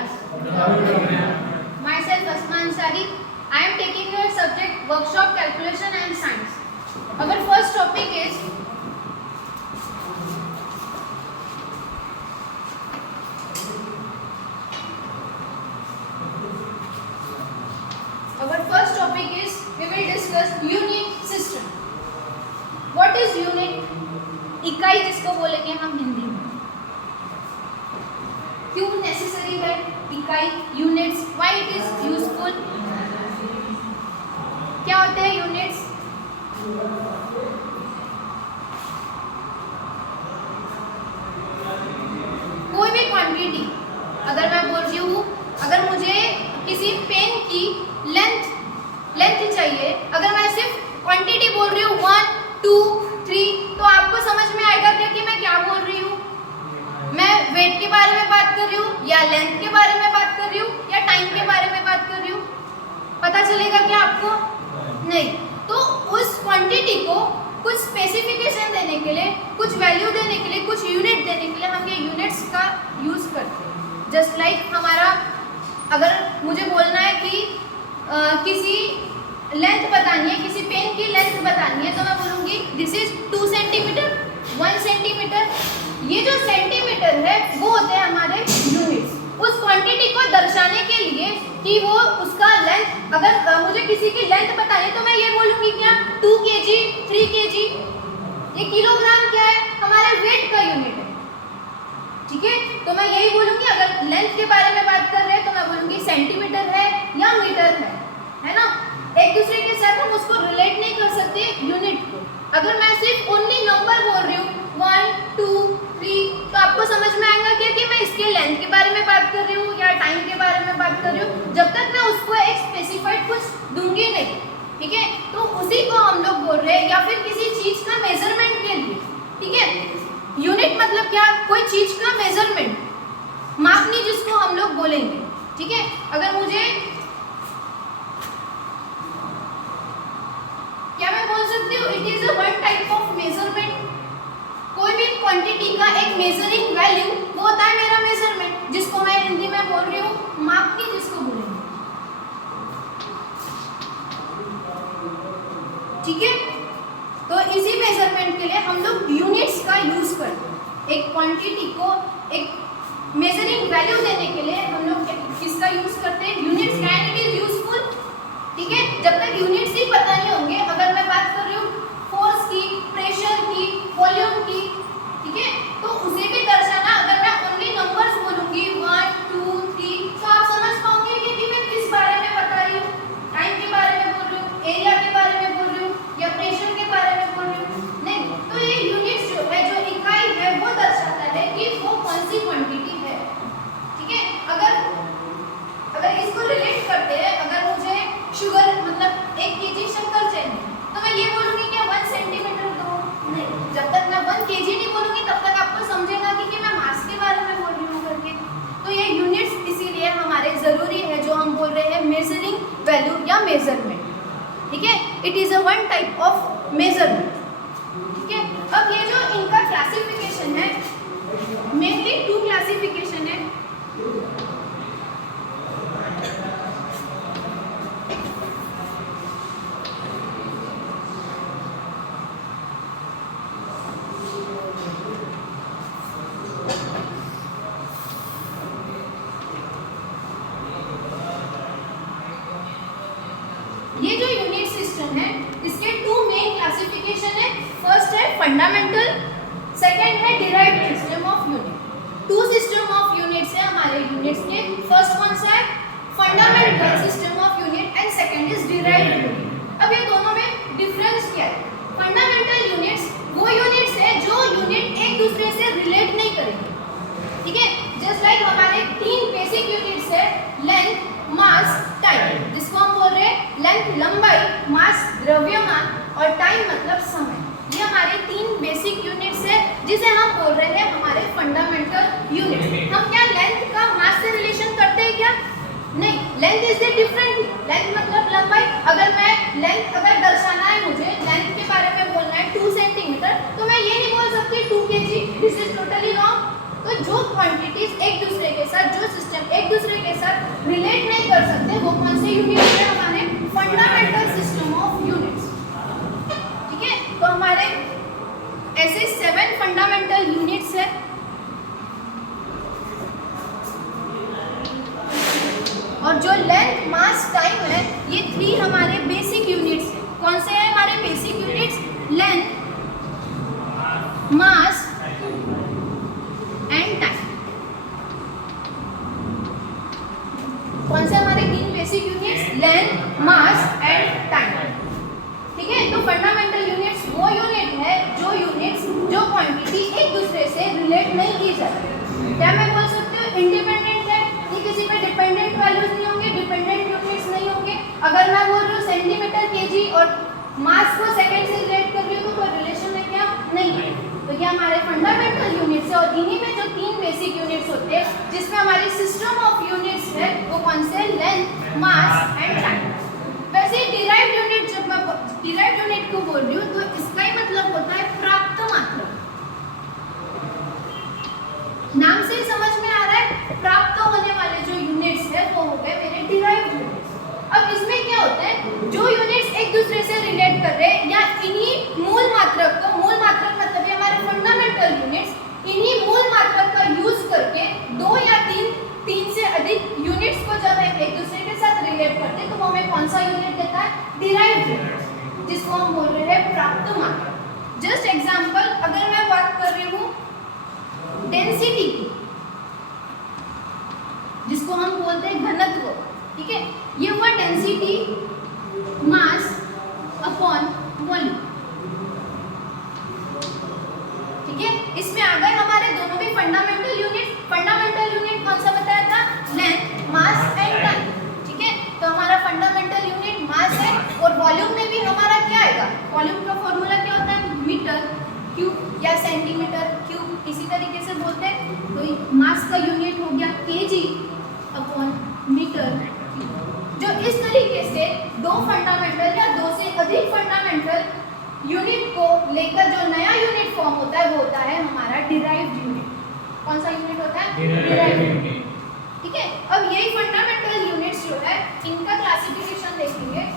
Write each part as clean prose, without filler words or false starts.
class? Myself Asma Ansari. I am taking your subject workshop calculation and science. Our first topic is we will discuss unit system. What is unit? इकाई जिसको बोलेंगे हम हिंदी में. क्यों necessary है इकाई units? Why it is useful? क्या होते हैं यूनिट्स? कोई भी क्वांटिटी अगर मैं बोल रही हूँ, अगर मुझे किसी पेन की लेंथ चाहिए, अगर मैं सिर्फ क्वांटिटी बोल रही हूँ 1 2 3, तो आपको समझ में आएगा क्या कि मैं क्या बोल रही हूँ? मैं वेट के बारे में बात कर रही हूँ या लेंथ के बारे में बात कर रही हूँ या टाइम के बारे में बात कर रही हूँ? पता चलेगा क्या आपको? नहीं. तो उस क्वांटिटी को कुछ स्पेसिफिकेशन देने के लिए, कुछ वैल्यू देने के लिए, कुछ यूनिट देने के लिए हम ये यूनिट्स का यूज करते हैं. जस्ट लाइक हमारा, अगर मुझे बोलना है कि किसी लेंथ बतानी है, किसी पेन की लेंथ बतानी है, तो मैं बोलूँगी दिस इज 2 सेंटीमीटर, 1 सेंटीमीटर. ये जो सेंटीमीटर है वो होते हैं हमारे यूनिट्स. उस क्वांटिटी को दर्शाने के लिए कि वो उसका लेंथ, अगर मुझे किसी की लेंथ बतानी है तो मैं ये बोलूँगी क्या? 2 kg, 3 kg. ये किलोग्राम क्या है? हमारे वेट का यूनिट है. ठीक है, तो मैं यही बोलूँगी. अगर लेंथ के बारे में बात कर रहे हैं तो मैं बोलूँगी सेंटीमीटर है या मीटर है ना. एक दूसरे के साथ हम उसको रिलेट नहीं कर सकते यूनिट को. अगर मैं सिर्फ ओनली नंबर बोल रही हूँ 1 2 3, तो आपको समझ में आएगा क्या कि मैं इसके लेंथ के बारे में बात कर रही हूँ या टाइम के बारे में बात कर रही हूँ, जब तक मैं उसको एक स्पेसिफाइड कुछ दूंगी नहीं. ठीक है, तो उसी को हम लोग बोल रहे हैं. या फिर किसी चीज का मेजरमेंट के लिए. ठीक है, यूनिट मतलब क्या? कोई चीज का मेजरमेंट, मापनी जिसको हम लोग बोलेंगे. ठीक है, अगर मुझे, क्या मैं बोल सकती हूँ it is a one type of measurement. कोई भी क्वांटिटी का एक मेजरिंग वैल्यू वो होता है मेरा मेजरमेंट, जिसको मैं हिंदी में बोल रही हूँ मापनी जिसको बोलेंगे. ठीक है, तो इसी मेजरमेंट के लिए हम लोग यूनिट्स का यूज करते हैं. एक क्वांटिटी को एक मेजरिंग वैल्यू देने के लिए हम लोग किसका यूज करते हैं? यूनिट्स का. And it is useful. ठीक है, जब तक यूनिट्स ही पता नहीं होंगे, अगर मैं बात कर रही हूँ फोर्स की, प्रेशर की, वॉल्यूम की, ठीक है, तो उसे भी दर्शाना, अगर मैं ओनली नंबर्स बोलूँगी 1 2 3, तो आप समझ पाओगे कि मैं किस बारे में बता रही हूँ. टाइम के बारे में बोल रही हूँ, एरिया के बारे में बोल रही हूँ या प्रेशर के बारे में बोल रही हूँ? नहीं. तो ये यूनिट्स जो है, जो इकाई है, वो दर्शाता है कि वो कौन सी क्वांटिटी है. ठीक है, अगर इसको रिलेट करते हैं, अगर मुझे शुगर मतलब 1 kg शक्कर चाहिए, तो मैं ये बोलूँगी क्या 1 सेंटीमीटर दो? नहीं. जब तक मैं 1 kg नहीं बोलूँगी तब तक आपको समझेगा कि मैं मास के बारे में बोल रही हूँ करके. तो ये यूनिट्स इसीलिए हमारे ज़रूरी है, जो हम बोल रहे हैं मेजरिंग वैल्यू या मेजरमेंट. ठीक है, it is a one type of measurement. ठीक है, अब ये जो इनका क्लासिफिकेशन है, मेनली 2 क्लासिफिकेशन है. ये जो यूनिट सिस्टम है, इसके 2 मेन क्लासिफिकेशन है. फर्स्ट है फंडामेंटल, सेकंड है derived system of unit. 2 system of units है हमारे यूनिट्स के. फर्स्ट कौन सा है? Fundamental system of unit and second is derived unit. अब ये दोनों में डिफरेंस क्या है? फंडामेंटल यूनिट्स वो यूनिट्स है जो यूनिट एक दूसरे से रिलेट नहीं करेंगे. ठीक है, जस्ट लाइक हमारे 3 बेसिक यूनिट्स है, लेंथ, मास, टाइम. जिसको हम बोल रहे हैं लेंथ लंबाई, मास द्रव्यमान और टाइम मतलब समय. ये हमारे 3 बेसिक यूनिट्स है जिसे हम बोल रहे हैं हमारे फंडामेंटल यूनिट्स. हम क्या लेंथ का मास से रिलेशन करते हैं क्या? नहीं. Length is a different. Length मतलब लंबाई. अगर मैं लेंथ अगर दर्शाना है, मुझे लेंथ के बारे में बोलना है 2 सेंटीमीटर, तो मैं ये नहीं बोल सकती 2 kg. This is totally wrong. तो जो क्वांटिटीज एक दूसरे के साथ, जो सिस्टम एक दूसरे कर सकते हैं वो कौन से यूनिट्स है हमारे फंडामेंटल सिस्टम ऑफ यूनिट्स। ठीक है, तो हमारे ऐसे 7 फंडामेंटल यूनिट्स है। और जो लेंथ मास टाइम है ये 3 हमारे बेसिक यूनिट्स हैं। कौन से हैं हमारे basic units? Length, mass and time. कौन से हमारे 3 basic units? Length, mass and time. ठीक है, तो फंडामेंटल यूनिट्स वो यूनिट है जो क्वांटिटी एक दूसरे से रिलेट नहीं की जाती। क्या मैं बोल सकती हूँ इंडिपेंडेंट है, ये किसी पे डिपेंडेंट वैल्यूज नहीं होंगे, डिपेंडेंट यूनिट्स नहीं होंगे। अगर मैं बोल रही हूँ सेंटीमीटर, केजी और मास को सेकंड से रिलेट कर रही हूँ तो कोई रिलेशन है क्या? नहीं है। तो ये हमारे फंडामेंटल यूनिट्स है और इन्हीं में जो 3 बेसिक यूनिट्स होते हैं जिसमें हमारी सिस्टम ऑफ यूनिट्स है वो कौन से? Length, mass and time. वैसे डिराइव्ड यूनिट, जब मैं डिराइव्ड यूनिट को बोल रही हूँ तो इसका ही मतलब होता है प्राप्त मात्रा। नाम से ही समझ में आ रहा है प्राप्त होने वाले जो यूनिट्स है वो हो गए मेरे डिराइव्ड यूनिट्स। अब इसमें क्या होता है, जो यूनिट्स एक दूसरे से रिलेट कर रहे हैं या इन्हीं मूल मात्रक को, मूल मात्रक मतलब ये हमारे फंडामेंटल यूनिट्स, इन्हीं मूल मात्रक का यूज करके 2 या 3 से अधिक यूनिट्स को जब एक दूसरे के साथ रिलेट करते हैं तो वो हमें कौन सा यूनिट देता है? डिराइव्ड यूनिट, जिसको हम बोल रहे हैं प्राप्त मात्रा। जस्ट एग्जांपल, अगर मैं बात कर रही हूँ डेंसिटी की, जिसको हम बोलते हैं घनत्व, ठीक है, ये हुआ डेंसिटी मास अपॉन वॉल्यूम। ठीक है, इसमें अगर हमारे दोनों भी फंडामेंटल यूनिट कौन सा बताया था? Length, mass and time. ठीक है, तो हमारा फंडामेंटल यूनिट मास है और वॉल्यूम में भी हमारा क्या आएगा? वॉल्यूम का फॉर्मूला क्या होता है? मीटर क्यूब या सेंटीमीटर क्यूब, इसी तरीके से बोलते हैं। तो मास का यूनिट हो गया केजी अपॉन मीटर क्यूब। जो इस तरीके से 2 फंडामेंटल या 2 से अधिक फंडामेंटल यूनिट को लेकर जो नया यूनिट फॉर्म होता है वो होता है हमारा डिराइव्ड यूनिट। कौन सा यूनिट होता है? Derived unit. ठीक है, अब यही फंडामेंटल यूनिट्स जो है इनका क्लासिफिकेशन देखेंगे।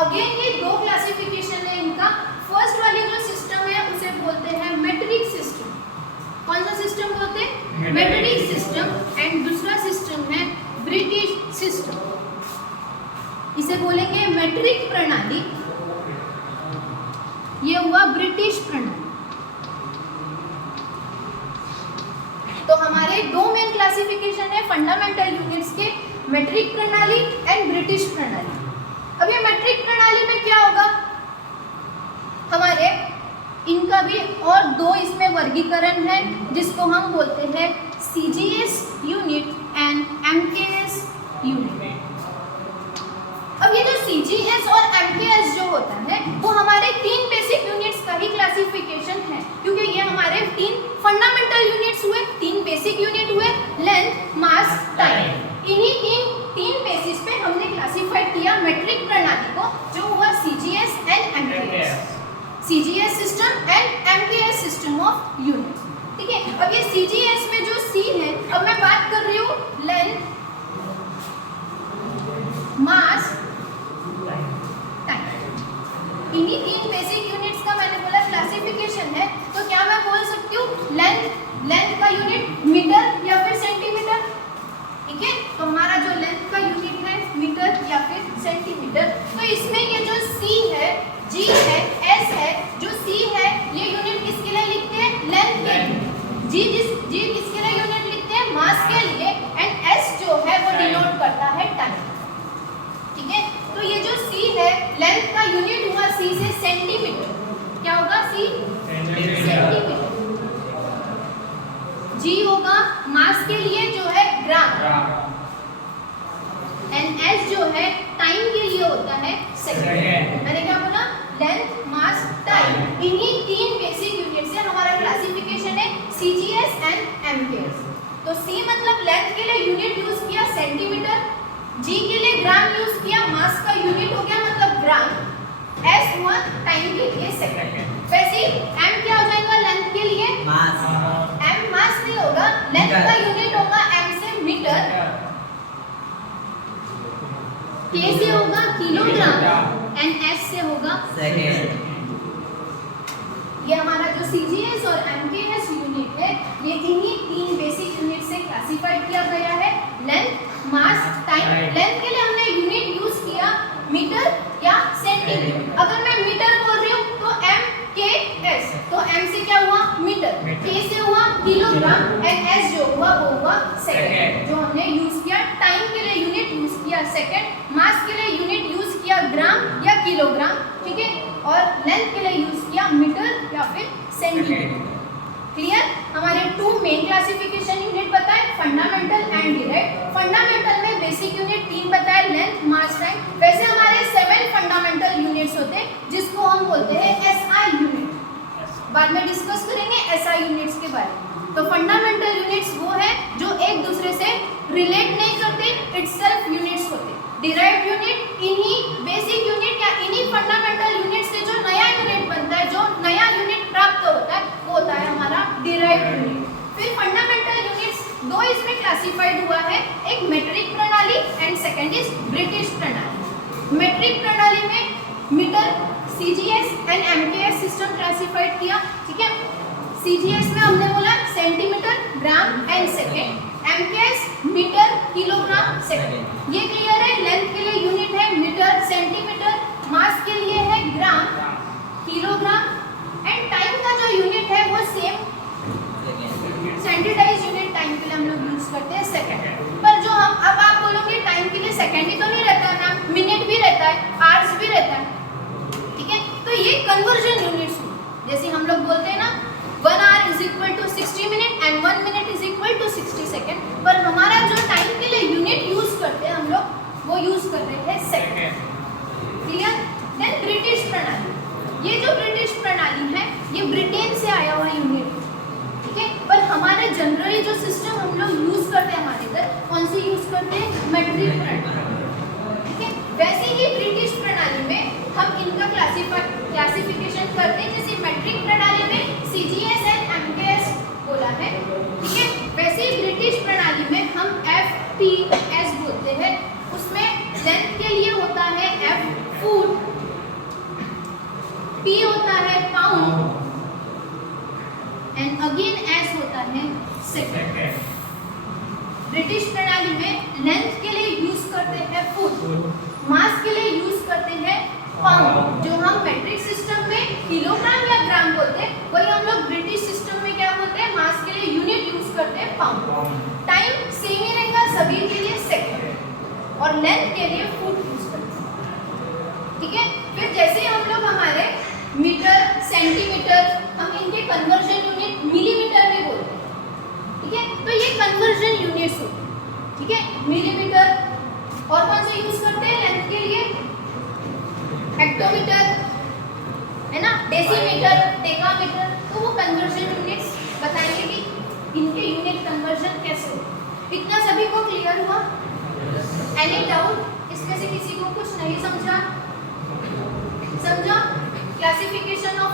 अगेन ये 2 क्लासिफिकेशन है इनका। फर्स्ट वाली जो सिस्टम है उसे बोलते हैं मेट्रिक सिस्टम। कौन सा सिस्टम बोलते हैं? Metric system. एंड दूसरा सिस्टम है ब्रिटिश सिस्टम। इसे बोलेंगे मेट्रिक प्रणाली, ये हुआ ब्रिटिश प्रणाली। तो हमारे 2 मेन क्लासिफिकेशन है फंडामेंटल यूनिट्स के, मेट्रिक प्रणाली एंड ब्रिटिश प्रणाली। अब ये मेट्रिक प्रणाली में क्या होगा? हमारे इनका भी और 2 इसमें वर्गीकरण है जिसको हम बोलते हैं CGS unit and MKS unit. अब ये जो CGS और MKS जो होता है वो हमारे 3 बेसिक यूनिट्स का ही क्लासिफिकेशन है, क्योंकि ये हमारे 3 फंडामेंटल यूनिट्स हुए, 3 बेसिक यूनिट हुए, लेंथ, मास, टाइम। इन्हीं 3 बेसिस पे हमने क्लासिफाइड किया मेट्रिक प्रणाली को, जो हुआ CGS and MKS, CGS system and MKS system of units. ठीक है, अब ये CGS में जो C है, अब मैं बात कर रही हूँ लेंथ, मास, टाइम। इन्हीं 3 बेसिक यूनिट्स का मैंने बोला क्लासिफिकेशन है। तो क्या मैं बोल सकती हूँ लेंथ का यूनिट मीटर या फिर सेंटीमीटर? ठीक है, तो हमारा जो लेंथ का यूनिट है मीटर या फिर सेंटीमीटर। तो इसमें ये जो C है, G है, S है, जो C है ये यूनिट किसके लिए लिखते हैं? लेंथ के लिए। G किसके लिए यूनिट लिखते हैं? मास के लिए। एंड S जो है वो डिनोट करता है टाइम। ठीक है, तो ये जो C है लेंथ का यूनिट हुआ C से सेंटीमीटर। क्या होगा? C centimetre. G होगा मास के लिए जो है ग्राम। एंड S जो है टाइम के लिए होता है सेकंड। लेंथ, मास, टाइम, इन्हीं 3 बेसिक यूनिट से हमारा क्लासिफिकेशन है सीजीएस एंड एमकेएस। तो सी मतलब लेंथ के लिए यूनिट यूज किया सेंटीमीटर, जी के लिए ग्राम यूज किया, मास का यूनिट हो गया मतलब ग्राम, एस हुआ टाइम के लिए सेकंड। वैसे ही एम क्या हो जाएगा लेंथ के लिए मास, एम मास नहीं होगा, लेंथ का यूनिट होगा एम से मीटर, के से होगा किलोग्राम एंड एस से होगा सेकंड। ये हमारा जो सीजीएस और एमकेएस यूनिट है ये इन्हीं 3 बेसिक यूनिट से क्लासिफाइड किया गया है, लेंथ, मास, टाइम। लेंथ के लिए हमने यूनिट यूज किया मीटर या सेंटीमीटर। अगर मैं मीटर बोल रही हूँ तो एम के एस, तो एम से क्या हुआ मीटर, के से हुआ किलोग्राम एंड एस जो हुआ वो हुआ सेकंड। जो हमने यूज किया टाइम के लिए यूनिट यूज किया सेकंड, मास के लिए यूनिट यूज किया ग्राम या किलोग्राम, ठीक है, और लेंथ के लिए यूज किया मीटर या फिर सेंटीमीटर। क्लियर? हमारे 2 मेन क्लासिफिकेशन यूनिट बताए, फंडामेंटल एंड डायरेक्ट। फंडामेंटल में बेसिक यूनिट 3 बताए, लेंथ, मास, टाइम। वैसे हमारे 7 फंडामेंटल यूनिट्स होते हैं जिसको हम बोलते हैं एसआई यूनिट। बाद में डिस्कस करेंगे एसआई यूनिट्स के बारे में। तो फंडामेंटल यूनिट्स वो है जो एक दूसरे से रिलेट नहीं करते, इटसेल्फ यूनिट्स होते हैं। डिराइव्ड यूनिट इन्हीं बेसिक यूनिट या इन्हीं फंडामेंटल यूनिट से जो नया यूनिट बनता है, जो नया यूनिट प्राप्त होता है वो होता है हमारा डिराइव्ड यूनिट। फिर फंडामेंटल यूनिट्स 2 इसमें क्लासिफाइड हुआ है, एक मेट्रिक प्रणाली एंड सेकंड इज ब्रिटिश प्रणाली। मेट्रिक प्रणाली में metre, CGS and MKS system classified किया, ठीक है। सीजीएस में हमने बोला centimetre, gram and second, MKS metre, kilogram, second. ये क्लियर है? लेंथ के लिए यूनिट है मीटर, सेंटीमीटर, मास के लिए है ग्राम, किलोग्राम एंड टाइम का जो यूनिट है वो सेम स्टैंडर्डाइज्ड यूनिट टाइम के लिए हम लोग यूज करते हैं सेकंड। पर जो हम अब आप बोलोगे टाइम के लिए सेकंड ही तो नहीं रहता है मैम, मिनट भी रहता है, आवर्स भी रहता है, ठीक है। तो ये कन्वर्जन यूनिट्स हुए। जैसे हम लोग बोलते हैं ना 1 hour is equal to 60 minute and 1 minute is equal to 60 second, पर हमारा जो टाइम के लिए यूनिट यूज करते हैं हम लोग वो यूज कर रहे हैं सेकंड। क्लियर? देन ब्रिटिश प्रणाली, ये जो ब्रिटिश प्रणाली है ये ब्रिटेन से आया हुआ यूनिट, ठीक है। पर हमारे जनरली जो सिस्टम हम लोग यूज करते हैं हमारे इधर कौन सी यूज करते हैं? मेट्रिक प्रणाली, ठीक है। वैसे ही ब्रिटिश प्रणाली में हम इनका क्लासिफिकेशन करते हैं, जैसे मेट्रिक प्रणाली में सीजीएस एंड एमकेएस बोला है, ठीक है। वैसे ही ब्रिटिश प्रणाली में हम एफपीएस बोलते हैं। उसमें लेंथ के लिए होता है एफ फुट, पी होता है पाउंड एंड अगेन एस होता है सेकंड। ब्रिटिश प्रणाली में लेंथ के लिए यूज करते हैं फुट, मास के लिए यूज करते हैं पाउंड। जो हम मेट्रिक सिस्टम में किलोग्राम या ग्राम बोलते हैं वही हम लोग ब्रिटिश सिस्टम में क्या बोलते हैं? मास के लिए यूनिट यूज करते हैं पाउंड। टाइम सेम ही रहेगा सभी के लिए सेकंड, और लेंथ के लिए फुट यूज करते हैं, ठीक है। फिर जैसे हम लोग हमारे मीटर, सेंटीमीटर, हम इनके कन्वर्जन यूनिट मिलीमीटर में बोलते हैं, ठीक है। तो ये कन्वर्जन यूनिट्स होते हैं, ठीक है। मिलीमीटर, और कौन से यूज करते हैं लेंथ के लिए? हेक्टोमीटर है ना, डेसीमीटर, डेकामीटर। तो वो कन्वर्जन यूनिट्स बताएंगे कि इनके यूनिट कन्वर्जन कैसे हो। इतना सभी को क्लियर हुआ? Any doubt? इसमें से किसी को कुछ नहीं समझा? Classification of